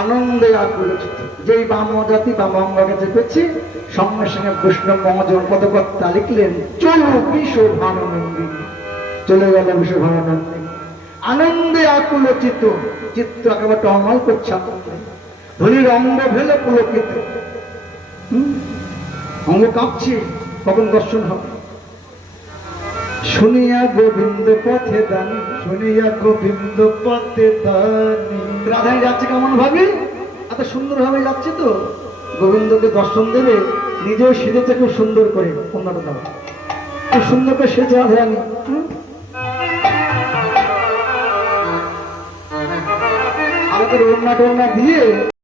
আনন্দে আকুল যেই বামজাতি বা বামভাগে চেপেছি সঙ্গে সঙ্গে বৈষ্ণব মহাজন পদকর্তা লিখলেন চলো বিশ্বভানন্দী। চলে গেল বিশ্বভানন্দী। আনন্দে আকুল চিত্ত, চিত্ত একেবারে টলমল করছে। ধনির অঙ্গ ভেলে পুলকিত, অঙ্গ কাঁপছে, কখন দর্শন হবে। শুনিয়া গোবিন্দ পথে দানি, শুনিয়া গোবিন্দ পথে দানি। রাধাই যাচ্ছে কেমন ভাবে, এত সুন্দর ভাবে যাচ্ছে তো গোবিন্দকে দর্শন দেবে। নিজেও সেজেছে খুব সুন্দর করে, অন্যটা দাও খুব সুন্দর করে সেজে রাধারানী। আমাদের ওড়না টোড়না দিয়ে